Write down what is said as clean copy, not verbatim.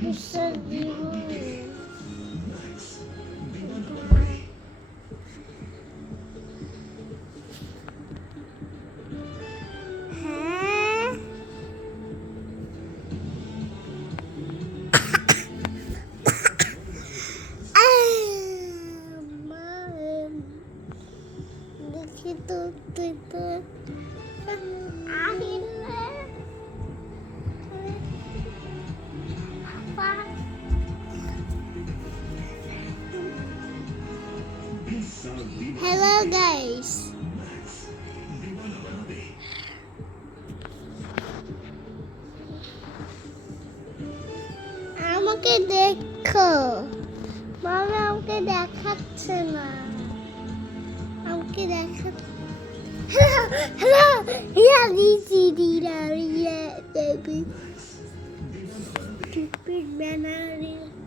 বিশ্বাস দিব। হ্যাঁ দেখি তো তুই তো আহিলে Hello guys. আমাকে দেখো, মামা আমাকে দেখাচ্ছে না, আমাকে দেখা। Hello, hello, yeah, yeah, baby. Stupid banana.